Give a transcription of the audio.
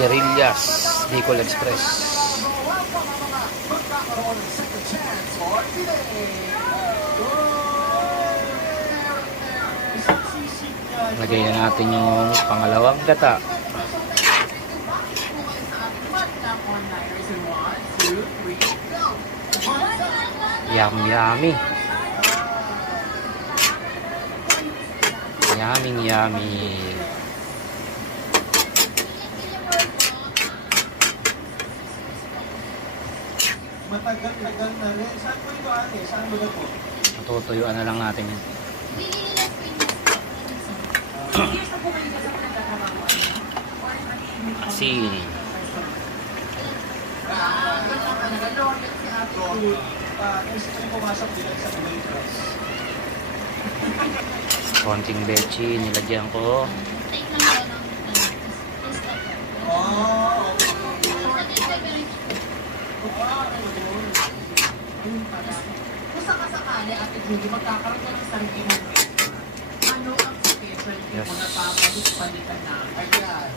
Guerillas Bicol Express. Lagay na natin yung pangalawang gata. Yummy. Yummy. Matagal-tagal na rin. Saan po ito ate? Saan mo na po? Matutuyuan na lang natin yun. Asin. Konting bechi nilagyan ko. Kung sakasakali at hindi magkakaroon ka ng sarili mo, ano ang schedule mo na papalit palitan na? Ayan.